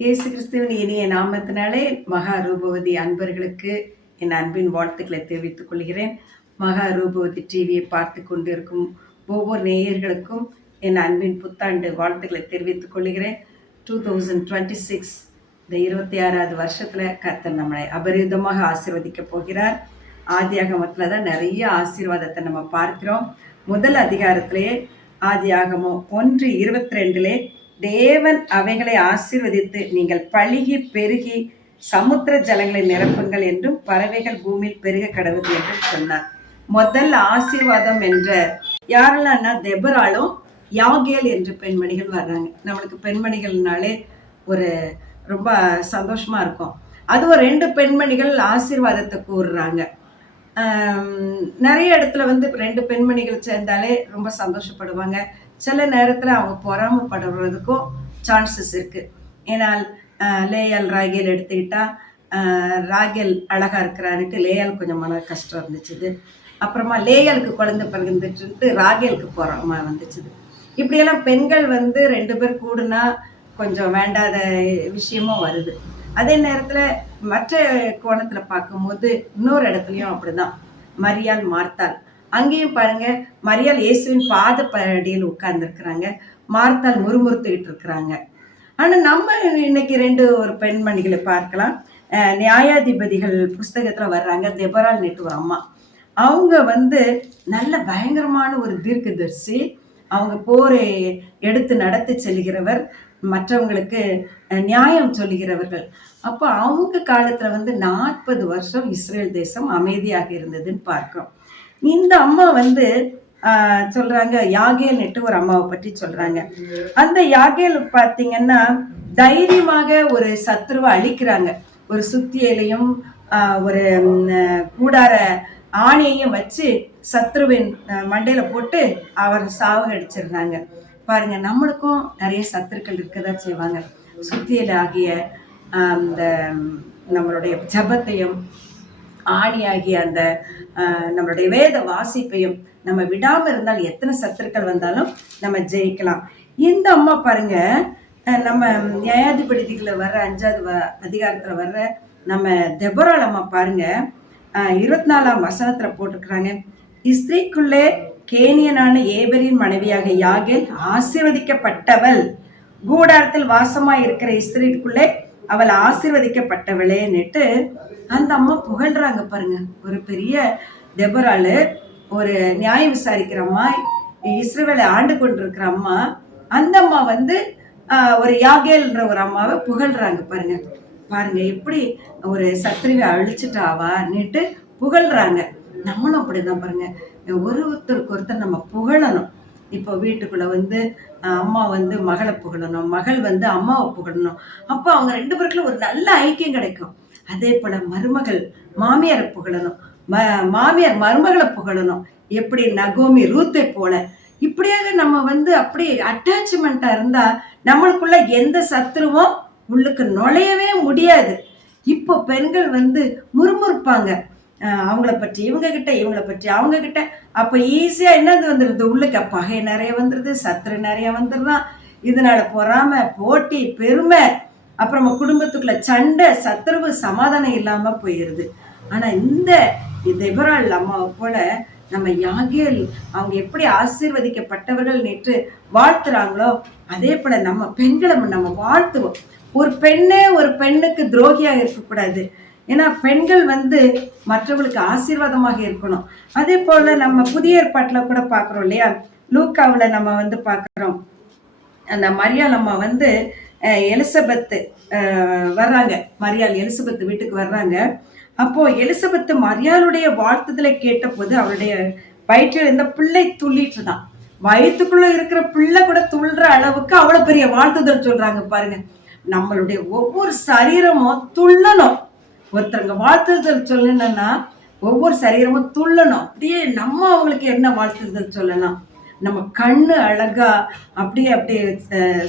இயேசு கிறிஸ்துவின் இனிய நாமத்தினாலே மகா ரூபவதி அன்பர்களுக்கு என் அன்பின் வாழ்த்துக்களை தெரிவித்துக் கொள்கிறேன். மகா ரூபவதி டிவியை பார்த்து கொண்டிருக்கும் ஒவ்வொரு நேயர்களுக்கும் என் அன்பின் புத்தாண்டு வாழ்த்துக்களை தெரிவித்துக் கொள்கிறேன். 2026 இந்த 26வது வருஷத்துல கர்த்தர் நம்மளை அபரிதமாக ஆசீர்வதிக்க போகிறார். ஆதியாகமத்துல தான் நிறைய ஆசீர்வாதத்தை நம்ம பார்க்கிறோம். முதல் அதிகாரத்திலேயே ஆதியாகமம் 1:22 தேவன் அவைகளை ஆசீர்வதித்து நீங்கள் பழுகி பெருகி சமுத்திர ஜலங்களை நிரப்புங்கள் என்றும் பறவைகள் பூமியில் பெருக கடவுது என்றும் சொன்னார். முதல் ஆசீர்வாதம் என்ற யாரெல்லாம்னா தெபராலும் யாகேல் என்று பெண்மணிகள் வர்றாங்க. நம்மளுக்கு பெண்மணிகள்னாலே ஒரு ரொம்ப சந்தோஷமா இருக்கும். அதுவும் 2 பெண்மணிகள் ஆசீர்வாதத்தை கூறுறாங்க. நிறைய இடத்துல 2 பெண்மணிகள் சேர்ந்தாலே ரொம்ப சந்தோஷப்படுவாங்க. சில நேரத்தில் அவங்க பொறாமப்படுறதுக்கும் சான்சஸ் இருக்குது. ஏன்னால் லேயால் ராகேல் எடுத்துக்கிட்டா ராகேல் அழகாக இருக்கிறாருன்ட்டு லேயால் கொஞ்சம் மன கஷ்டம் இருந்துச்சுது. அப்புறமா லேயாலுக்கு குழந்தை பிறந்துட்டு ராகேலுக்கு பொறாம வந்துச்சுது. இப்படியெல்லாம் பெண்கள் 2 பேர் கூடுனா கொஞ்சம் வேண்டாத விஷயமும் வருது. அதே நேரத்தில் மற்ற கோணத்தில் பார்க்கும்போது இன்னொரு இடத்துலையும் அப்படிதான். மரியாள் மார்த்தாள், அங்கேயும் பாருங்க, மரியாள் இயேசுவின் பாதப்படியில் உட்கார்ந்துருக்குறாங்க, மார்த்தாள் முறுமுறுத்துக்கிட்டு இருக்கிறாங்க. ஆனால் நம்ம இன்னைக்கு ஒரு பெண்மணிகளை பார்க்கலாம். நியாயாதிபதிகள் புஸ்தகத்தில் வர்றாங்க. தெபரால் நேற்று ஒரு அம்மா, அவங்க நல்ல பயங்கரமான ஒரு தீர்க்கதரிசி. அவங்க போரை எடுத்து நடத்தி செல்கிறவர், மற்றவங்களுக்கு நியாயம் சொல்லுகிறவர்கள். அப்போ அவங்க காலத்தில் 40 வருஷம் இஸ்ரேல் தேசம் அமைதியாக இருந்ததுன்னு பார்க்கிறோம். இந்த அம்மா சொல்றாங்க, யாகேல்னுட்டு ஒரு அம்மாவை பற்றி சொல்றாங்க. அந்த யாகேல் பார்த்தீங்கன்னா தைரியமாக ஒரு சத்ருவை அழிக்கிறாங்க. ஒரு சுத்தியலையும் ஒரு கூடார ஆணையையும் வச்சு சத்ருவின் மண்டையில போட்டு அவர் சாவகடிச்சிடுறாங்க. பாருங்க, நம்மளுக்கும் நிறைய சத்துருக்கள் இருக்கதான் செய்வாங்க. சுத்தியல் ஆகிய அந்த நம்மளுடைய ஜபத்தையும் ஆணியாகிய அந்த நம்மளுடைய வேத வாசிப்பையும் நம்ம விடாமல் இருந்தால் எத்தனை சத்துருக்கள் வந்தாலும் நம்ம ஜெயிக்கலாம். இந்த அம்மா பாருங்க, நம்ம நியாயாதிபதிகளை வர்ற 5வது அதிகாரத்தில் வர்ற நம்ம தெபராள் அம்மா பாருங்க, 24ஆம் வசனத்தில் போட்டிருக்கிறாங்க, இஸ்ரீக்குள்ளே கேனியனான ஏபரின் மனைவியாக யாகேல் ஆசீர்வதிக்கப்பட்டவள், கூடாரத்தில் வாசமாய் இருக்கிற இஸ்ரீக்குள்ளே அவள் ஆசீர்வதிக்கப்பட்டவளேன்னுட்டு அந்த அம்மா புகழ்றாங்க. பாருங்க, ஒரு பெரிய தெபராளு, ஒரு நியாயம் விசாரிக்கிற அம்மா, இஸ்ரவேலை ஆண்டு கொண்டிருக்கிற அம்மா, அந்த அம்மா ஒரு யாகேல்ன்ற ஒரு அம்மாவை புகழ்றாங்க. பாருங்க பாருங்க எப்படி ஒரு சத்ருவை அழிச்சிட்டாவான்னுட்டு புகழ்றாங்க. நம்மளும் அப்படிதான் பாருங்க, ஒருத்தருக்கு ஒருத்தர் நம்ம புகழணும். இப்போ வீட்டுக்குள்ள அம்மா மகளை புகழணும், மகள் அம்மாவை புகழணும். அப்போ அவங்க 2 பேருக்குள்ள ஒரு நல்ல ஐக்கியம் கிடைக்கும். அதே போல மருமகள் மாமியாரை புகழணும், மாமியார் மருமகளை புகழணும். எப்படி நகோமி ரூத்தை போல இப்படியாக நம்ம அப்படியே அட்டாச்மெண்டா இருந்தா நம்மளுக்குள்ள எந்த சத்துருவும் உள்ளுக்கு நுழையவே முடியாது. இப்போ பெண்கள் முறுமுறுப்பாங்க, அவங்கள பற்றி இவங்க கிட்ட, இவங்கள பற்றி அவங்க கிட்ட. அப்ப ஈஸியா என்னது வந்துடுது, உள்ளுக்கு பகை நிறைய வந்துடுது, சத்துரு நிறைய வந்துடுதான். இதனால பொறாம, போட்டி, பெருமை, அப்புறமா குடும்பத்துக்குள்ள சண்டை, சத்துருவு, சமாதானம் இல்லாம போயிடுது. ஆனா இந்த தெபராள் அம்மாவை போல நம்ம யாகேல் அவங்க எப்படி ஆசீர்வதிக்கப்பட்டவர்கள் நேற்று வாழ்த்துறாங்களோ அதே போல நம்ம பெண்களை நம்ம வாழ்த்துவோம். ஒரு பெண்ணே ஒரு பெண்ணுக்கு துரோகியாக இருக்கக்கூடாது. ஏன்னா பெண்கள் மற்றவர்களுக்கு ஆசீர்வாதமாக இருக்கணும். அதே போல நம்ம புதிய ஏற்பாட்டில் கூட பார்க்குறோம் இல்லையா, லூக்காவில் நம்ம பார்க்குறோம், அந்த மரியாள் அம்மா எலிசபெத்து வர்றாங்க. மரியாள் எலிசபெத்து வீட்டுக்கு வர்றாங்க. அப்போ எலிசபெத்து மரியாளுடைய வாழ்த்துதலை கேட்ட போது அவருடைய வயிற்றில் இருந்த பிள்ளை துள்ளிட்டு தான். வயிற்றுக்குள்ள இருக்கிற பிள்ளை கூட துள்ளுற அளவுக்கு அவ்வளவு பெரிய வாழ்த்துதல் சொல்றாங்க. பாருங்க, நம்மளுடைய ஒவ்வொரு சரீரமும் துள்ளணும். ஒருத்தருங்க வாழ்த்துதல் சொல்லணும்னா ஒவ்வொரு சரீரமும் துள்ளணும். அப்படியே நம்ம அவங்களுக்கு என்ன வாழ்த்துதல் சொல்லலாம், நம்ம கண்ணு அழகா அப்படியே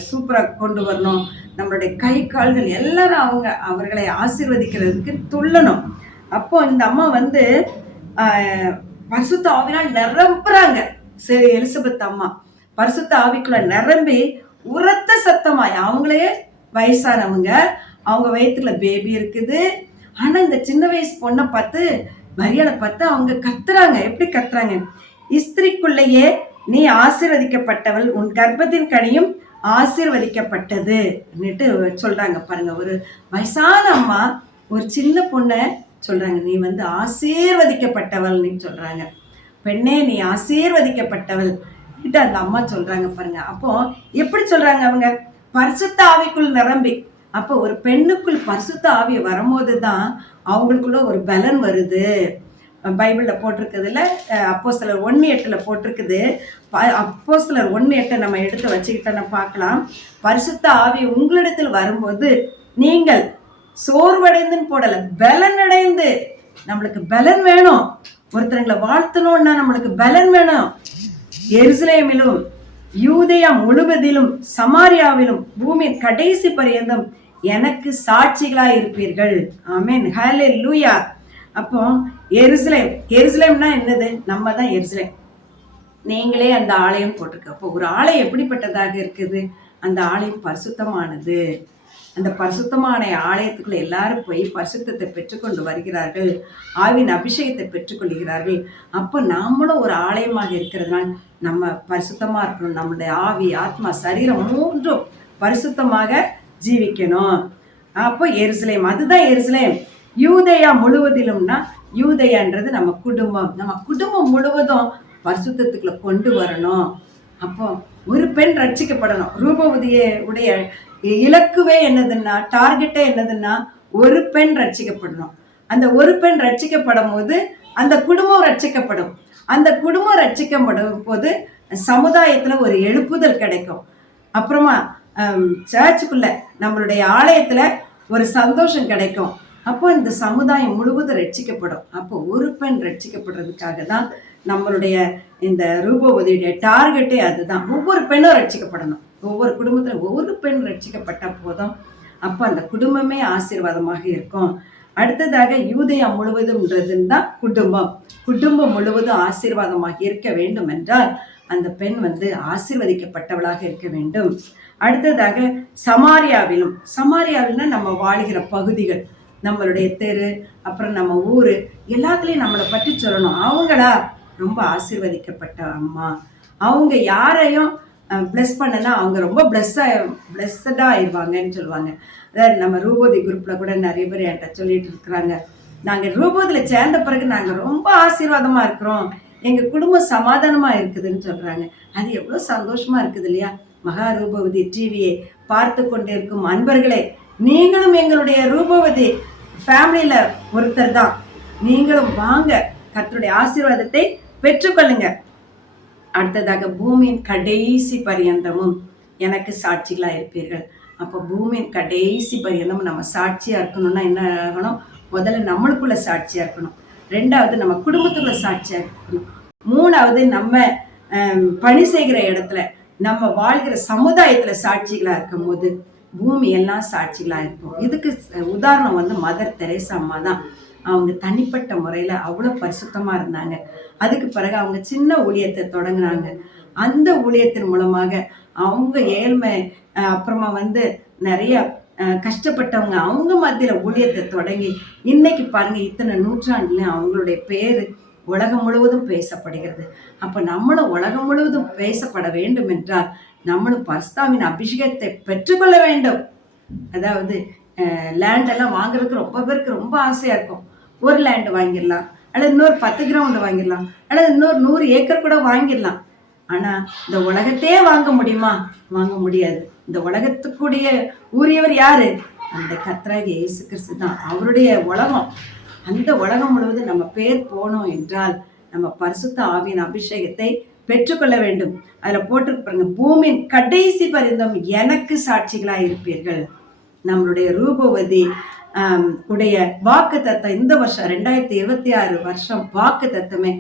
சூப்பரா கொண்டு வரணும். நம்மளுடைய கை கால்கள் எல்லாரும் அவர்களை ஆசீர்வதிக்கிறதுக்கு துள்ளணும். அப்போ இந்த அம்மா பரிசுத்த ஆவினால் நிரம்புறாங்க. சரி, எலிசபெத் அம்மா பரிசுத்த ஆவிக்குள்ள நிரம்பி உரத்த சத்தமாய் அவங்களே வயசானவங்க, அவங்க வயிற்றுல பேபி இருக்குது. ஆனா இந்த சின்ன வயசு பொண்ணை பார்த்து மரியாதை பார்த்து அவங்க கத்துறாங்க. எப்படி கத்துறாங்க? ஸ்திரிக்குள்ளேயே நீ ஆசீர்வதிக்கப்பட்டவள், உன் கர்ப்பத்தின் கனியும் ஆசீர்வதிக்கப்பட்டது சொல்றாங்க பாருங்க. ஒரு வயசான அம்மா ஒரு சின்ன பொண்ணை சொல்றாங்க, நீ வந்து ஆசீர்வதிக்கப்பட்டவள்னு சொல்றாங்க. பெண்ணே நீ ஆசீர்வதிக்கப்பட்டவள் அந்த அம்மா சொல்றாங்க பாருங்க. அப்போ எப்படி சொல்றாங்க? அவங்க பரிசுத்த ஆவிக்குள் நிரம்பி. அப்போ ஒரு பெண்ணுக்குள் பரிசுத்த ஆவி வரும்போது தான் அவங்களுக்குள்ள ஒரு பலன் வருது. பைபிள்ல போட்டிருக்குதுல, அப்போஸ்தலர் 1:8 போட்டிருக்குது. அப்போஸ்தலர் 1:8 நம்ம எடுத்து வச்சுக்கிட்டோம்னா பார்க்கலாம். பரிசுத்த ஆவி உங்களிடத்தில் வரும்போது நீங்கள் சோர்வடைந்துன்னு போடல, பலன் அடைந்து. நம்மளுக்கு பலன் வேணும். ஒருத்தருங்களை வாழ்த்தணும்னா நம்மளுக்கு பலன் வேணும். எருசலேமிலும் யூதேயா முழுவதிலும் சமாரியாவிலும் பூமியின் கடைசி பரியந்தம் எனக்கு சாட்சிகளா இருப்பீர்கள். ஆமென், ஹல்லேலூயா. அப்போ எருசலேம்னா என்னது? நம்ம தான் எருசலேம். நீங்களே அந்த ஆலயம் போட்டிருக்கு. அப்போ ஒரு ஆலயம் எப்படிப்பட்டதாக இருக்குது? அந்த ஆலயம் பரிசுத்தமானது. அந்த பரிசுத்தமான ஆலயத்துக்குள்ள எல்லாரும் போய் பரிசுத்தத்தை பெற்றுக்கொண்டு வருகிறார்கள், ஆவின் அபிஷேகத்தை பெற்றுக்கொள்கிறார்கள். அப்போ நாமளும் ஒரு ஆலயமாக இருக்கிறதுனால நம்ம பரிசுத்தமா இருக்கணும். நம்மளுடைய ஆவி, ஆத்மா, சரீரம் மூன்றும் பரிசுத்தமாக ஜீவிக்கணும். அப்போ எருசலேம், அதுதான் எருசலேம். யூதேயா முழுவதிலும்னா, யூதேயான்றது நம்ம குடும்பம். நம்ம குடும்பம் முழுவதும் பரிசுத்தத்துக்குள்ள கொண்டு வரணும். அப்போ ஒரு பெண் ரட்சிக்கப்படணும். ரூபவதியுடைய இலக்குவே என்னதுன்னா, டார்கெட்டே என்னதுன்னா, ஒரு பெண் ரட்சிக்கப்படணும். அந்த ஒரு பெண் ரட்சிக்கப்படும் போது அந்த குடும்பம் ரட்சிக்கப்படும். அந்த குடும்பம் ரட்சிக்கப்படும் போது சமுதாயத்துல ஒரு எழுப்புதல் கிடைக்கும். அப்புறமா சர்ச்சுக்குள்ள, நம்மளுடைய ஆலயத்துல ஒரு சந்தோஷம் கிடைக்கும். அப்போ இந்த சமுதாயம் முழுவதும் ரட்சிக்கப்படும். அப்போ ஒரு பெண் ரட்சிக்கப்படுறதுக்காக தான் நம்மளுடைய இந்த ரூபவதியுடைய டார்கெட்டே அதுதான். ஒவ்வொரு பெண்ணும் ரட்சிக்கப்படணும். ஒவ்வொரு குடும்பத்துல ஒவ்வொரு பெண் ரட்சிக்கப்பட்ட போதும் அப்போ அந்த குடும்பமே ஆசீர்வாதமாக இருக்கும். அடுத்ததாக யூதேயா முழுவதும்ன்றதுன்னு தான் குடும்பம். குடும்பம் முழுவதும் ஆசீர்வாதமாக இருக்க வேண்டும் என்றால் அந்த பெண் வந்து ஆசீர்வதிக்கப்பட்டவளாக இருக்க வேண்டும். அடுத்ததாக சமாரியாவில்னா நம்ம வாழ்கிற பகுதிகள், நம்மளுடைய தெரு, அப்புறம் நம்ம ஊரு, எல்லாத்துலேயும் நம்மளை பற்றி சொல்லணும். அவங்களா ரொம்ப ஆசீர்வதிக்கப்பட்ட அம்மா, அவங்க யாரையும் பிளஸ் பண்ணனா அவங்க ரொம்ப பிளஸ்ஸடாக ஆயிடுவாங்கன்னு சொல்லுவாங்க. அதாவது நம்ம ரூபோதி குரூப்பில் கூட நிறைய பேர் என்கிட்ட சொல்லிட்டு இருக்கிறாங்க, நாங்கள் ரூபோதியில் சேர்ந்த பிறகு நாங்கள் ரொம்ப ஆசீர்வாதமாக இருக்கிறோம், எங்கள் குடும்பம் சமாதானமாக இருக்குதுன்னு சொல்கிறாங்க. அது எவ்வளோ சந்தோஷமாக இருக்குது இல்லையா? மகா ரூபவதி டிவியை பார்த்து கொண்டு இருக்கும் அன்பர்களே, நீங்களும் எங்களுடைய ரூபவதி ஃபேமிலியில் ஒருத்தர் தான். நீங்களும் வாங்க, கர்த்தருடைய ஆசீர்வாதத்தை பெற்றுக்கொள்ளுங்க. அடுத்ததாக பூமியின் கடைசி பரியந்தமும் எனக்கு சாட்சிகளா இருப்பீர்கள். அப்போ பூமியின் கடைசி பரியந்தமும் நம்ம சாட்சியா இருக்கணும்னா என்ன ஆகணும்? முதல்ல நம்மளுக்குள்ள சாட்சியா இருக்கணும். ரெண்டாவது நம்ம குடும்பத்துக்குள்ள சாட்சியா இருக்கணும். மூணாவது நம்ம பணி செய்கிற இடத்துல, நம்ம வாழ்கிற சமுதாயத்துல சாட்சிகளா இருக்கும் போது பூமி எல்லாம் சாட்சிகளா இருக்கும். இதுக்கு உதாரணம் வந்து மதர் தெரேசா அம்மா தான். அவங்க தனிப்பட்ட முறையில் அவ்வளோ பரிசுத்தமாக இருந்தாங்க. அதுக்கு பிறகு அவங்க சின்ன ஊழியத்தை தொடங்கினாங்க. அந்த ஊழியத்தின் மூலமாக அவங்க ஏழ்மை, அப்புறமா வந்து நிறைய கஷ்டப்பட்டவங்க, அவங்க மத்தியில் ஊழியத்தை தொடங்கி இன்னைக்கு பாருங்க, இத்தனை நூற்றாண்டுல அவங்களுடைய பேர் உலகம் முழுவதும் பேசப்படுகிறது. அப்போ நம்மளும் உலகம் முழுவதும் பேசப்பட வேண்டும் என்றால் நம்மளும் பரிசுத்தாவின் அபிஷேகத்தை பெற்றுக்கொள்ள வேண்டும். அதாவது லேண்டெல்லாம் வாங்குறதுக்கு ரொம்ப பேருக்கு ரொம்ப ஆசையாக இருக்கும். ஒரு லேண்டு வாங்கிடலாம், அல்லது இன்னொரு 10 கிரவுண்டு வாங்கிடலாம், அல்லது இன்னொரு 100 ஏக்கர் கூட வாங்கிடலாம். ஆனால் இந்த உலகத்தையே வாங்க முடியுமா? வாங்க முடியாது. இந்த உலகத்துக்குடைய உரியவர் யாரு? அந்த கர்த்தராகிய இயேசு கிறிஸ்து தான். அவருடைய உலகம். அந்த உலகம் முழுவதும் நம்ம பேர் போனோம் என்றால் நம்ம பரிசுத்த ஆவியின் அபிஷேகத்தை பெற்றுக்கொள்ள வேண்டும். அதில் போட்டிருப்பாங்க, பூமியின் கடைசி பரிந்தம் எனக்கு சாட்சிகளாக இருப்பீர்கள். நம்மளுடைய ரூபவதி உடைய வாக்கு தத்தம் இந்த வருஷம் 2026 வருஷம் வாக்கு தத்தமே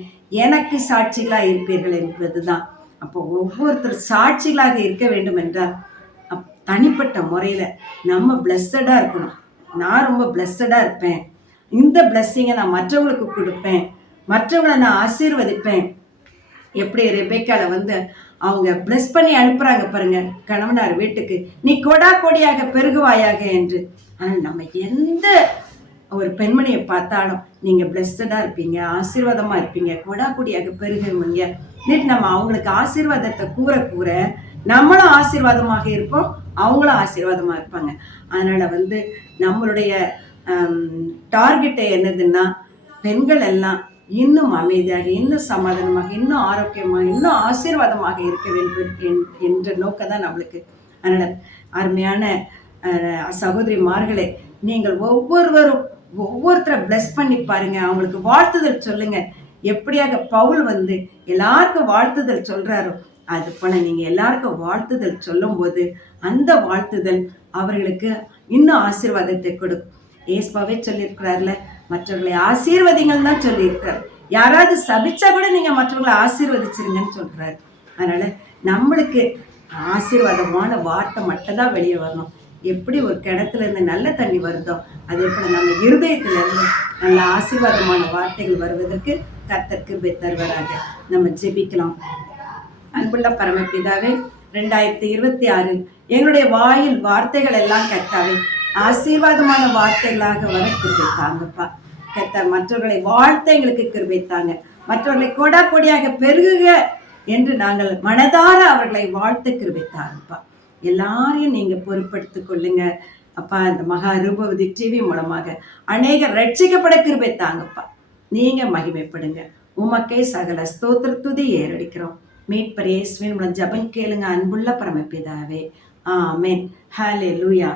எனக்கு சாட்சிகளாக இருப்பீர்கள் என்பதுதான். அப்போ ஒவ்வொருத்தர் சாட்சிகளாக இருக்க வேண்டும் என்றால் தனிப்பட்ட முறையில் நம்ம பிளஸ்ஸடாக இருக்கணும். நான் ரொம்ப பிளஸ்ஸடாக இருப்பேன், இந்த பிளஸ்ஸிங்கை நான் மற்றவங்களுக்கு கொடுப்பேன், மற்றவங்களை நான் ஆசீர்வதிப்பேன். எப்படி ரெபெக்கால வந்து அவங்க பிளஸ் பண்ணி அனுப்புறாங்க பாருங்க கணவனார் வீட்டுக்கு, நீ கொடா கொடியாக பெருகுவாயாக என்று. ஆனால் நம்ம எந்த ஒரு பெண்மணியை பார்த்தாலும் நீங்க பிளஸ்டடா இருப்பீங்க, ஆசீர்வாதமா இருப்பீங்க, கொடா கொடியாக பெருகுவீங்க. நம்ம அவங்களுக்கு ஆசீர்வாதத்தை கூற கூற நம்மளும் ஆசீர்வாதமாக இருப்போம், அவங்களும் ஆசீர்வாதமா இருப்பாங்க. அதனால நம்மளுடைய டார்கெட்டை என்னதுன்னா, பெண்கள் எல்லாம் இன்னும் அமைதியாக, இன்னும் சமாதானமாக, இன்னும் ஆரோக்கியமாக, இன்னும் ஆசீர்வாதமாக இருக்க வேண்டும் என்ற நோக்கம் தான் நம்மளுக்கு. அதனால அருமையான சகோதரிமார்களே, நீங்கள் ஒவ்வொருத்தரை பிளஸ் பண்ணி பாருங்க, அவங்களுக்கு வாழ்த்துதல் சொல்லுங்க. எப்படியாக பவுல் எல்லாருக்கும் வாழ்த்துதல் சொல்றாரோ அது போல நீங்க எல்லாருக்கும் வாழ்த்துதல் சொல்லும் போது அந்த வாழ்த்துதல் அவர்களுக்கு இன்னும் ஆசீர்வாதத்தை கொடுக்கும். ஏசுவாவே சொல்லியிருக்கிறார்ல, மற்றவர்களை ஆசீர்வதிங்கள் தான் சொல்லியிருக்கிறார். யாராவது சபிச்சா கூட நீங்க மற்றவர்களை ஆசீர்வதிச்சிருங்கன்னு சொல்றாரு. அதனால நம்மளுக்கு ஆசீர்வாதமான வார்த்தை மட்டும்தான் வெளியே வரணும். எப்படி ஒரு கிணத்துல இருந்து நல்ல தண்ணி வருதோ அதே போல நம்ம இருதயத்துல இருந்து நல்ல ஆசீர்வாதமான வார்த்தைகள் வருவதற்கு கர்த்தர் கிருபை தருவராக. நம்ம ஜெபிக்கலாம். அன்புள்ள பரமபிதாவே, 2026 எங்களுடைய வாயில் வார்த்தைகள் எல்லாம் கர்த்தாவே ஆசீர்வாதமான வார்த்தைகளாக வர கிருபை தாங்கப்பா. கர்த்தர் மற்றவர்களை வாழ்த்த எங்களுக்கு கிருபை தாங்க. மற்றவர்களை கொடா கொடியாக பெருகுக என்று நாங்கள் மனதார அவர்களை வாழ்த்த கிருபை தாங்கப்பா. எல்லாரையும் நீங்க பொறுப்படுத்திக் கொள்ளுங்க அப்பா. இந்த மகா ரூபவதி டிவி மூலமாக அநேகர் ரட்சிக்கப்பட கிருபை தாங்கப்பா. நீங்க மகிமைப்படுங்க. உமக்கே சகல ஸ்தோத்திர துதி ஏறடிக்கிறோம். மீட்பர் இயேசுவின் மூலம் ஜெபம் கேளுங்க அன்புள்ள பரமபிதாவே. ஆமென். ஹல்லேலூயா.